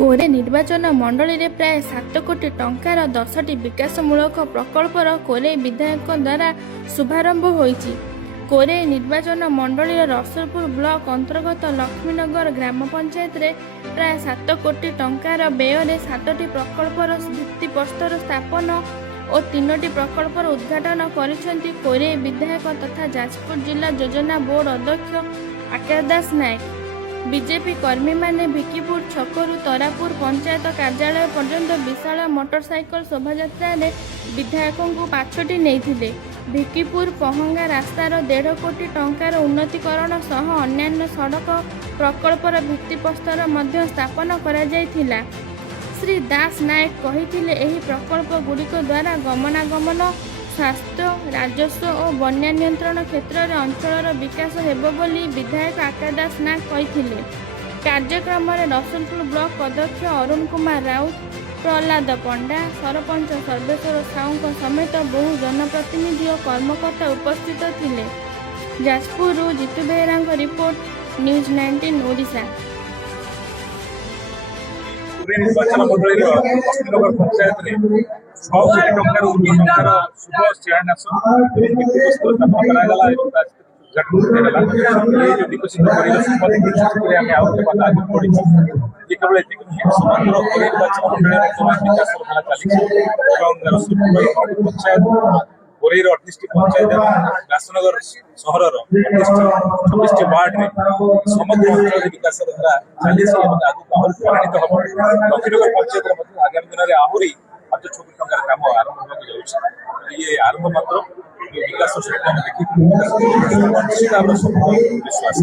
कोरे निर्वाचन मंडली रे प्राय 7 कोटी टंकार 10टी विकासमूलक प्रकल्पर कोरे विधायक द्वारा शुभारंभ होईछि। कोरे निर्वाचन मंडली रसुलपुर ब्लॉक अंतर्गत लक्ष्मीनगर ग्राम पंचायत रे प्राय 7 कोटी टंकार व्यय 7टी प्रकल्पर भित्तिप्रस्तर स्थापन और 3टी प्रकल्पर उद्घाटन करिसेंति कोरे विधायक तथा जाजपुर जिला योजना बोर्ड अध्यक्ष आकाश दास नायक। बीजेपी कर्मी माने भिकीपुर छकरू तरापुर पंचायत कार्यालय पर्यंत विशाल मोटरसाइकल शोभायात्रा रे विधायकों को पाछटी नेइथिले। भिकीपुर पहंगा रास्तार 1.5 कोटी टंकार उन्नतीकरण सह अन्यान्य सड़क प्रकल्पर भित्तिप्रस्तर मध्य स्थापन करा जायथिला। श्री दास नायक कहिथिले एही प्रकल्प गुड़िक द्वारा गमनागमन स्वास्थ्य राजस्व और बन्या नियंत्रण क्षेत्र में अंचल विकास हेबो बोली विधायक आकाश दास नायक कहिथिले। कार्यक्रम में रसुलपुर ब्लॉक अध्यक्ष अरुण कुमार राउत प्रहलाद पंडा सरपंच सर्वेश्वर साहू समेत बहु जनप्रतिनिधि और कर्मकर्ता उपस्थित थिले। जाजपुर जितु बेहरा रिपोर्ट न्यूज 19 ओडिशा। निर्वाचन मंडली लक्ष्मीनगर पंचायत रे 6 कोटी टंकार शुभ शिलान्यास स्थापन करागला विकसित केवल समग्र निर्वाचन मंडली पंचायत कोरेर 38 पंचायत राजनगर सहर 26 वार्ड में समग्र अंचल विकास धारा चली प्रमाणित हम लक्ष्मीनगर पंचायत आगामी दिन में आहरी 5 कोटी टंकार काम आरंभ होगा। ये आरंभ मात्र विकास देखिए विश्वास।